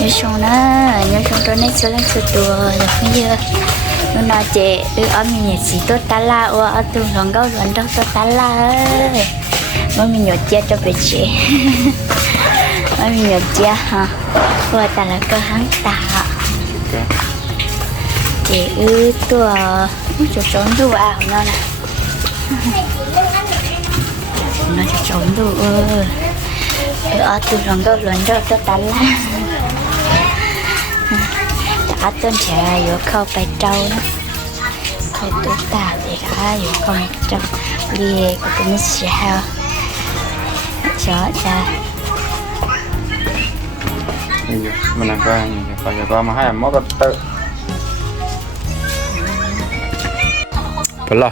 nhớ xong nó nhớ xong tôi nét xuống lên sự đùa được không giờ nó nói chị ư ở mình nhớ gì tốt ta la ô ở từ lòng gấu luận đâu tốt ta la ơi mà mình nhớ chia cho bé chị mà mình nhớ chia hả qua ta là cơ hắn ta chị ư tua ui chỗ trốn đồ à nó nè nó chỗ trốn đồ ở từ lòng gấu luận đâu tốt ta la đã tên trẻ vừa khâu bài trâu đó khâu tốt ta thì đã vừa khâu bài trâu đi của cái mít sao chó cha mình làm coi phải cho con mà hai món cái tự Bella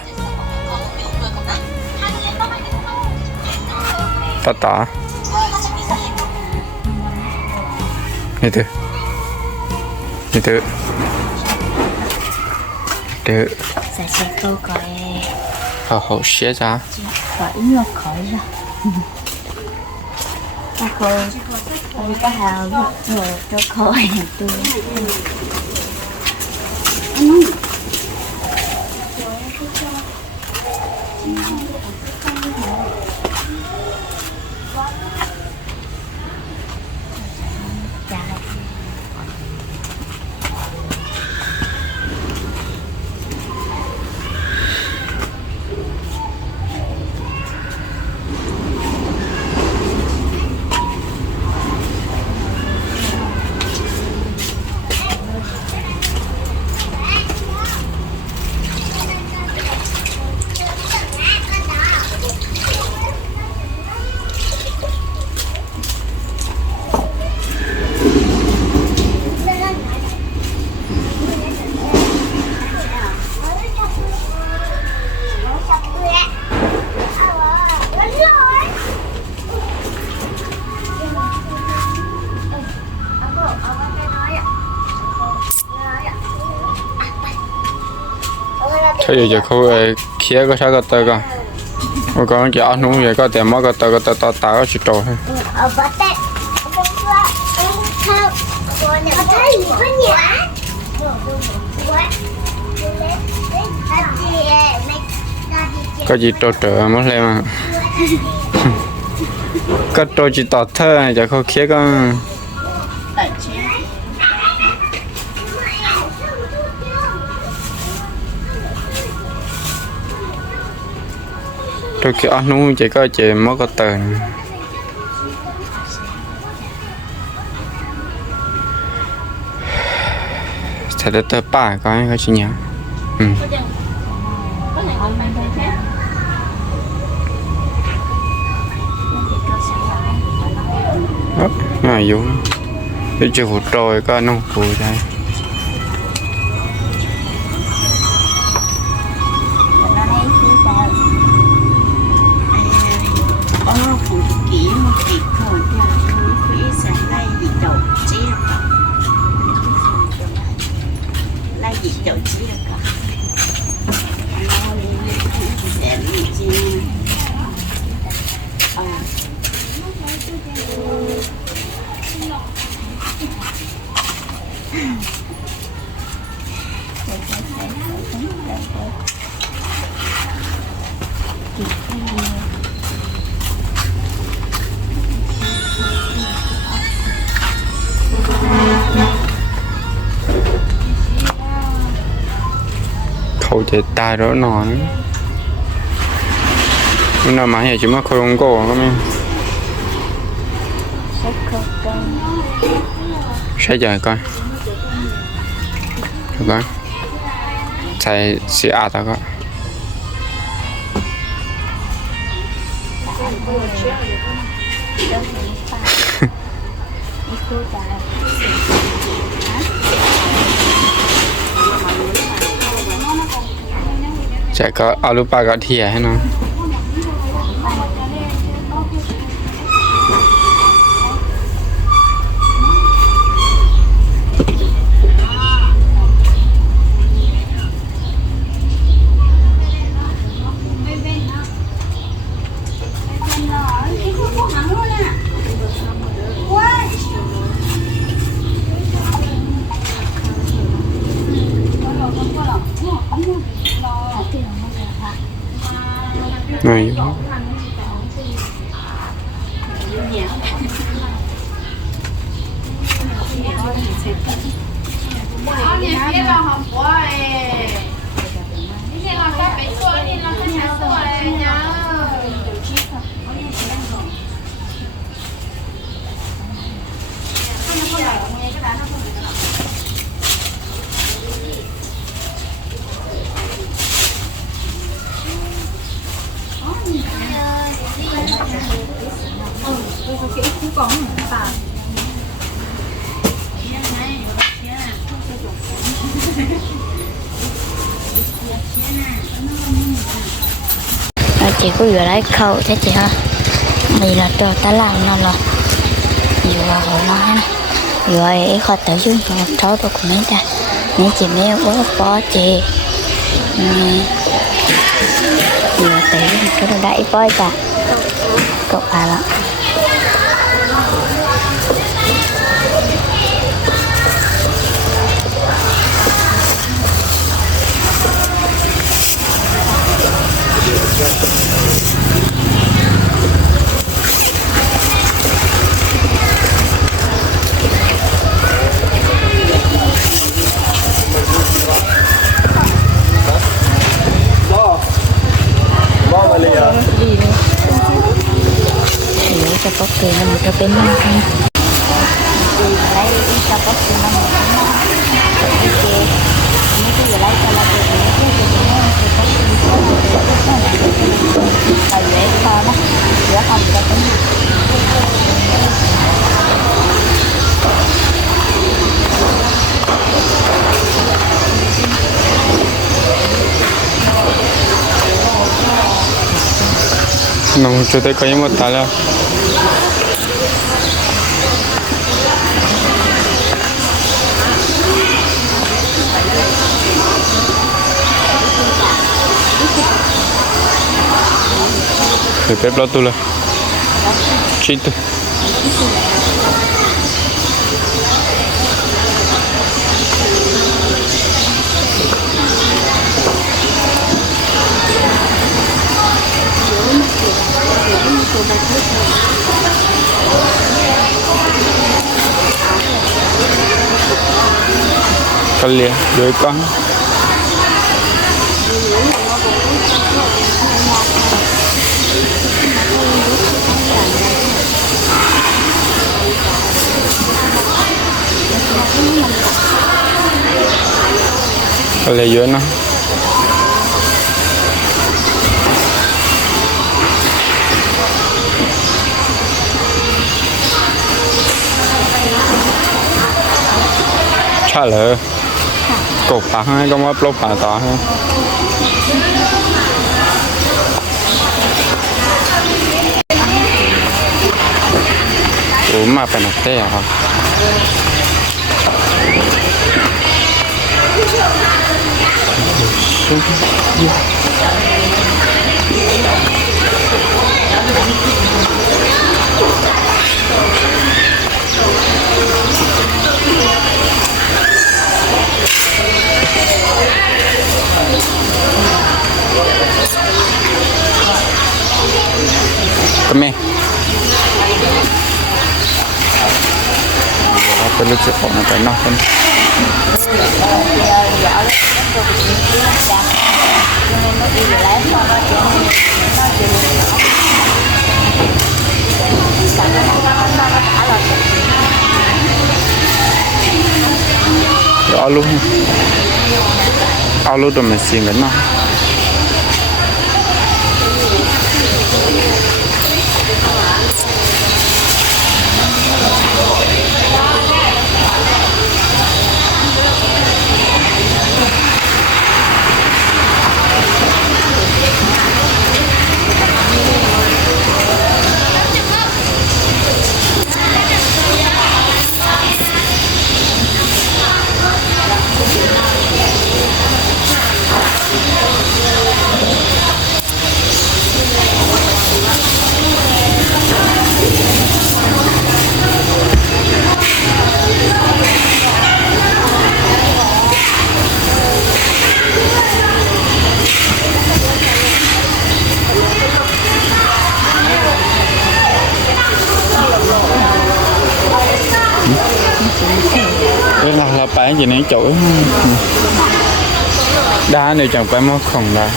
Tata Tata Tu Itu Itu sẽ câu gọi Hào hào xế ra gọi nhiều khỏi ra ta câu ôi ta hào rồi cho khỏi tôi Thôi giờ khâu khía cái sao cái tơ con Mà con chỉ ăn uống vậy có tiền mất cái tơ cái tơ tao tao có chịu trâu ở bát tết không không có thấy có nhà có gì trâu trở mất lên mà có trâu chỉ tọt thơ giờ khâu khía con trâu kia ăn uống chỉ có chỉ mất cái tơ sẽ được tơ ba cái có chỉ nhớ. Ừ. Đó, mà vô cái chiều trôi có nông phụ đây khẩu chế ta đó nó. Nó nào mà hiện chúng mà khâu có không em, sẽ giờ coi. Được coi chạy xì à tao coi. จกก็เอาลูกปลากับเทียให้น้อง Ờ, chị có vừa lấy khâu thế chị ha vì là cho ta làm nó là vừa là hồi nó ha rồi khó tự chứ một cháu tôi cũng mấy ta mấy chị mấy bố bó chị Ừ. vừa tự cái đó đẩy bói ta cậu bà lắm Hiểu cho bóc kỳ là một cái bên năng không lấy cho bóc kỳ là một cái năng ok những nó chưa thấy có những một tá là để bếp lo tu là chỉ tu Australia với con? Con liền dưới nó cột bạc à, hai, con ấp lốp bạc tỏ hơn. ủa mà phải nộp thế à Come here. Apa lu cepat nak tanah kan? Ya Allah. အောက်လို့တော့မရှိမယ်နော် cái là là bán gì nấy chỗ. Đá này chẳng phải mất không đá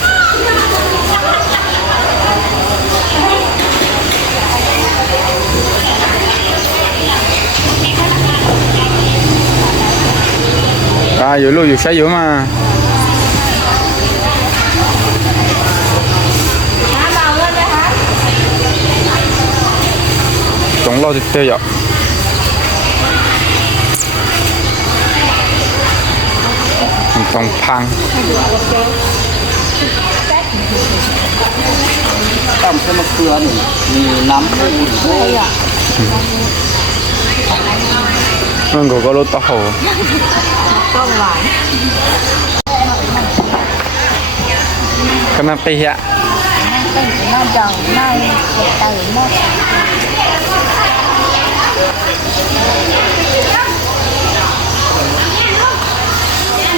à dưới luôn dưới sát dưới mà. Chúng lo thì tiêu vậy ต้องพังต้มใส่มะเขือนี่มีน้ำอุ่นโอ้ยมันก็ก็รถตะโหก็หวานก็มันไปเหี้ยเป็นน้ำดองน้ำเผ็ดไตหมด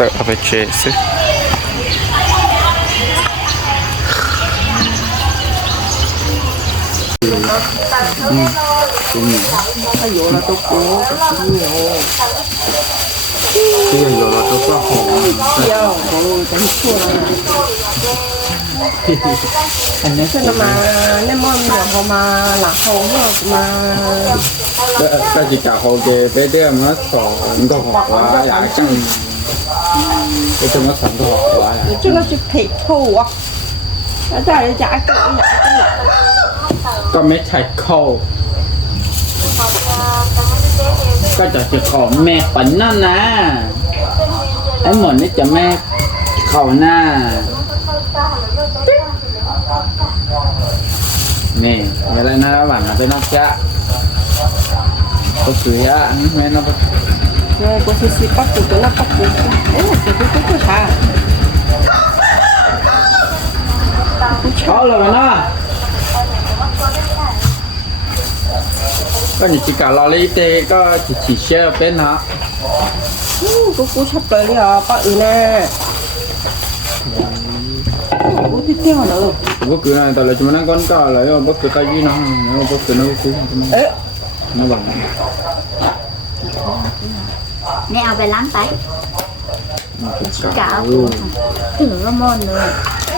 worth వచ్చేసి అయ్యోలా తొక్కు అయ్యోలా తొక్కు anh nói sao mà nem mơ mà họ mà là hồ mà ta chỉ cả hồ về về đây mà sổ cũng có hồ quá là chẳng นี้ก็มาเนี่ยมันเดี๋ยวเขามาหลักเขาก็มา ก็ก็จิกาโฮเกไปเดือมาสอนก็หอกว่ rồi có xì xì bắt của tôi là bắt của đấy là cái cái cái thà có rồi mà nó có những chị cả lo lấy tê chỉ xe bên hả? Ừ, cô cô sắp tới đi hả? Bắt ừ nè. Cô tiếp theo nữa bất cứ này tao lại chúng nó con cả lại bất cứ cái gì nó nó bất cứ nó cũng nó bằng. นี่เอาไปล้างไปชิกาเอาถึงก็มอนเลย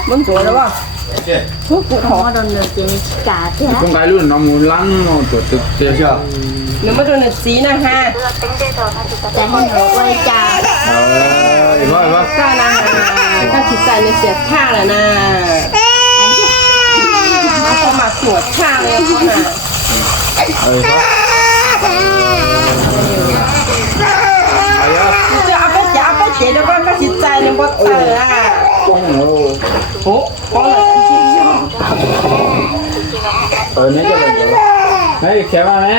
มันสวยแล้วว่าทุกกูขอมโดนเลยจิงชิกาใช่ไหมคนไทยรุ่นน้องมูลังน้องตัวตึกเจ้าเชื่อหนูมาโดนึ่งสีนะฮะแต่ให้หนูไว้จ้าเอออีกว่าอีกว่าก้านะก้าจิตใจในเสียท่าแล้วนะเขามาสวดข้าเลยนะ เจ๊เดี๋ยวก็มาจิตใจในบทเตอร์อะโอ้โหเออเนี่ยจะเป็นยังไงเฮ้ยเขียนมาหม่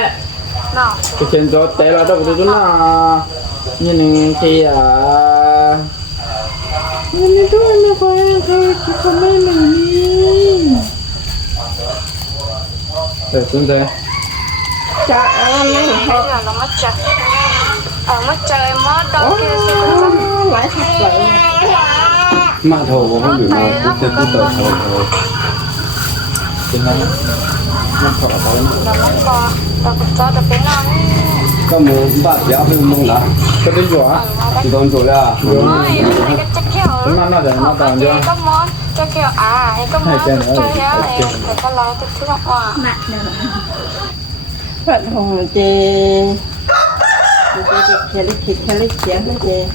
ก็เขียนตัวเตะเราต้องไปดูนะนี่หนึ่งทีอะมันไม่ด้วยนะพ่อเองเขาคิดทำไมแบบนี้เออคุดเตะจะเออไม่เห็นเขาเราม่จับ ở mất trời mất đâu kia sẽ cũng không lấy thật lợi mà thầu có không bị màu cứ thế cứ tờ thầu thôi cái năm năm thọ có năm có tao cũng cho tao cái năm cái muốn bạn giá với mong là cái đến chỗ á thì còn chỗ là cái món cái để nó ờ, tàn cho. cái món cái kiểu à hay cái món chơi á này cái cái lá cái thứ đó à bạn hồ chê. Chê lý thịt chê lý chén nó chê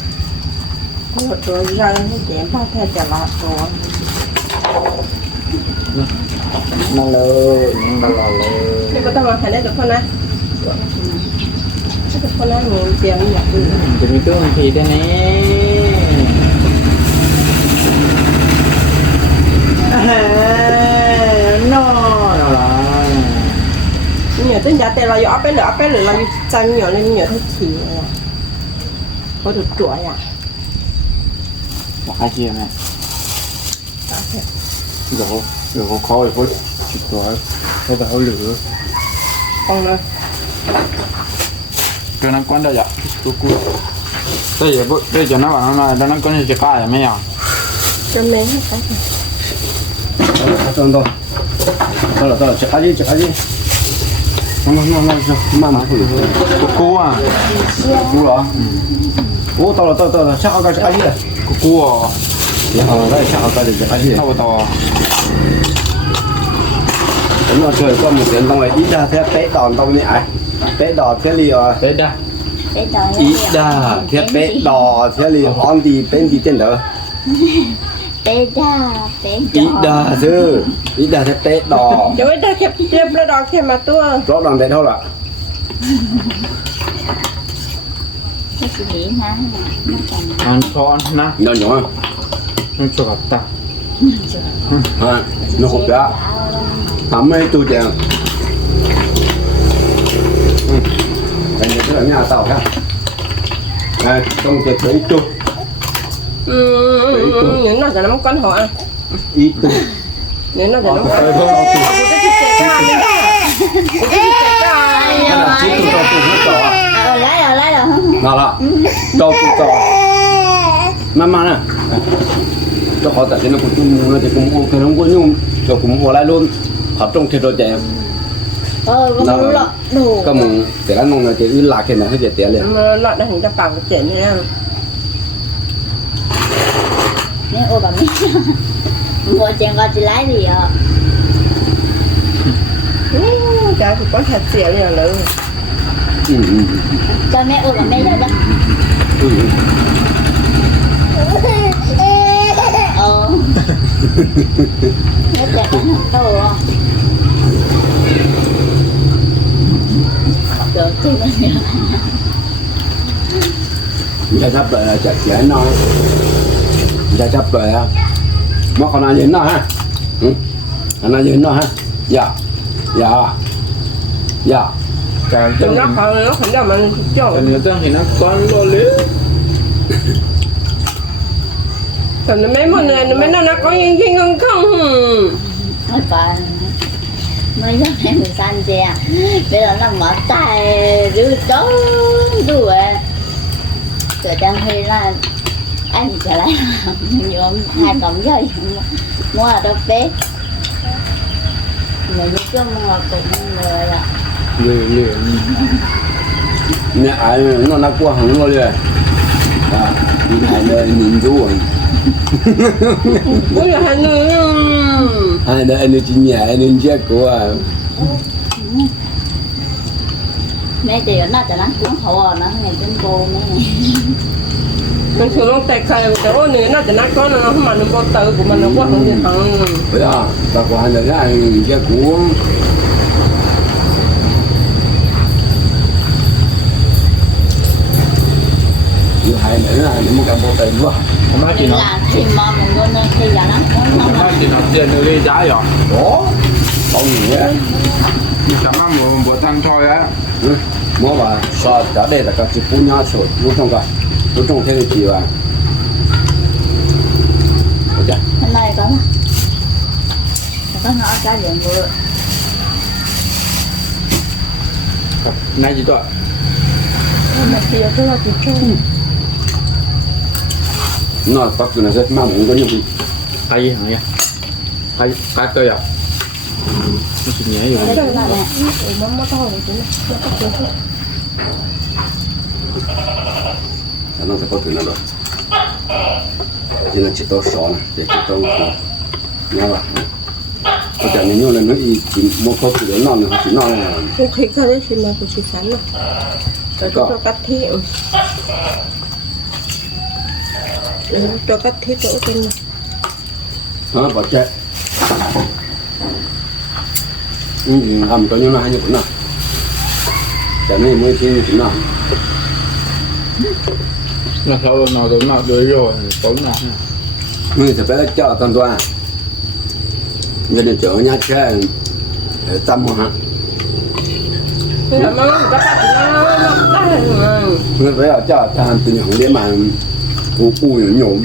Một rồi răng nó chén ba theo chả lọt rồi nó lơ nó lơ lơ Nếu có tao mà phải lấy được con á Được con á ngồi chén nhặt đi thì mình cứ thì thế này À, tính giả tê là do áp bé nữa áp bé nữa chân nhỏ lên nhỏ thôi thì ờ, có được chuỗi à? Hai kia nè. Rồi rồi có khói có chụp rồi có bao lửa. Con ơi. Cái nó con đây ạ. Tôi cua đây giờ bây giờ nó bảo nó nói nó con sẽ cài mấy nhau cho mấy cái đó là đó là chạy đi chạy đi. 咖喱吃咖喱，那那那那慢慢回去。咕咕啊，咕了啊，哦，到了到了到了，吃好个吃咖喱了，咕咕哦，然后再吃好个吃咖喱差。不多。咁啊，最关门点当系依家睇北档当啲唉，北档睇你啊，对的， để đòi依家睇北档睇你安啲边啲真头， เตะดดาเตะอีดาซื้ออีดาจะเตะดอกเดี๋ยวได้เก็บเก็บแล้วดอกเข็มมาตัวรอบหลังได้เท่าไหร่ไม่สินะไม่จังอันซ้อนนะเดี๋ยวหนูอะมันสกัดตาฮะนกจ้าทำให้ตูเจียงเป็นี้เรื่องหน้าเต่าครับต้องจ็ะถึงจุด อืมเหนือนอกจากน้ำก้อนหออะอีกเหนือนอกจากน้ำก้อนหอกูจะคิดเจ็บกันกูจะคิดเจ็บกันขนาดจิ๊บตัวตัวตัวตัวเอาละเอาละเอามาละตัวตัวตัวมามาน่ะตัวขอตัดสินกูจุ่มเลยจะกูโอ้เคยน้องกูยุ่งตัวกูโอ้ไรรุ่นขับตรงเทโดเจเออก็มึงหลอกหนูก็มึงแต่ละมึงเนี่ยจะอื้อหลักเห็นนะเขาจะเตี้ยเลยเออหลอกได้ถึงจะปากเจ็บเนี่ย nếu ô bà mi mua chèn coi chị lấy gì à cái thì có thật lớn ừ, ừ, cho mẹ ô bà mẹ ra đó ừ. ờ nó chặt nó đâu rồi thì nó nhớ. Giờ sắp về là chặt chẽ จะจับตัวฮะมาขนาดเย็นเนาะฮะขนาดเย็นเนาะฮะอย่าอย่าอย่าจะจะนักเขาเล้นักขันยามันเจ้าเนื้อต้องเห็นนักก้อนโลเลยแต่ไม่หมดเลยไม่น่านักก็ยิงยิงกังกังไม่ปไม่ยอมให้มือสั่นเจ้าเดี๋ยวเราหมอตายดูจ้องด้วยเกิดจังให้ร้าน là anh trở lại nhuộm hai cộng với mua ở đâu bé mà như cái mua cũng người là Lười lười. Mẹ ai nó nó qua hẳn rồi À Nhìn ai nơi nhìn chú rồi. Bố là hai người Ai nơi anh chỉ nhà anh chết của à mẹ thì nó cho nó cũng hồ nó ngày chúng cô mấy mình thường nó tay khai chỗ này nó chỉ nó có nó không mà nó có tự của mình nó quá không thì thằng Bây giờ Bà của anh là anh chết của Như hai nữa là nó cả bộ tiền quá Má chỉ nó, là thì mà mình luôn giờ nó cũng không? Má chỉ nó tiền được đi giá rồi. Ủa? Không gì á. Như cảm ơn một một thằng thôi á. Ừ. Mua bà sao trả đây là các chị phụ nhau sổ Mua trong cả Mua trong thế gì bà Ôi chà hôm nay có là có nó cái điện vừa Này gì tội? mà kia cái là cái chung Nó bắt tụi nó rất mang muốn có Cái gì. Hả ya? Cái cái cây à? Nó chỉ nhớ rồi. cái này nè mà mà to rồi chứ nó Nó có rồi. Chỉ sọ này Để chỉ tốt Nó là Có chả nên như là nó chỉ một con tụi nó nó chỉ nó là không thấy cái đấy thì mà cũng chỉ sẵn rồi rồi cho cắt thiết Ừ, cho cắt thiết chỗ trên này Nó bỏ chết Ừ, hầm có như nó hay như thế nào? Chả nên mới xin như nào Nó sao nó đúng nó đuổi rồi, tối nào. người thì phải chợ toàn toàn giờ này chợ nhà xe tâm mà hả nó nó nó nó người phải ở cho ta từ nhỏ đến mà u u nhổm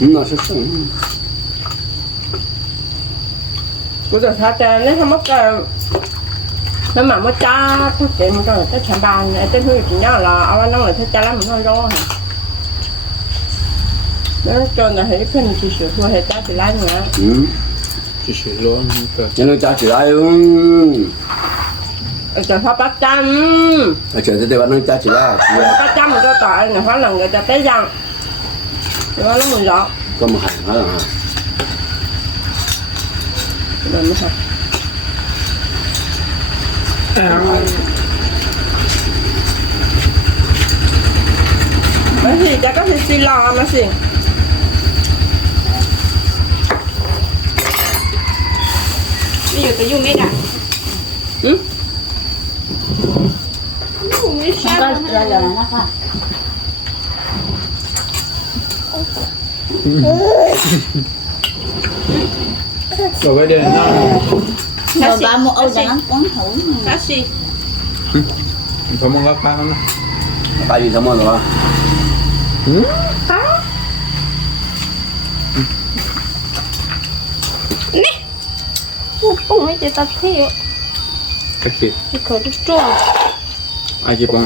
nhổm nó sẽ sống của tôi sao thế nếu không mất nếu mà mất cha có tiền một cái cái chả bàn cái thứ chỉ nhớ là ông nó là thích cha lắm mình thôi rồi nếu cho là thấy phân chỉ sửa thua hay cha thì lấy nữa ừ 继续罗那个 cho nên cha chỉ lại ừ ở chỗ pháp bắt trăm ở chờ tới đây bạn cha chỉ lại bắt trăm một cái tỏi này hóa là người ta tới rằng thì nó nó mười lọ có một hàng hết rồi rồi mới học bởi vì cha có thể xì lò mà xì Bây giờ tôi dùng mấy cả ừ? Rồi giờ nó rồi ba mua âu cho nó quấn thủ sát xì. Có mong gấp ba nó tại vì sao mà rồi Ôi, chị tập thiệu cái gì Chị khởi được trộn ai chỉ bằng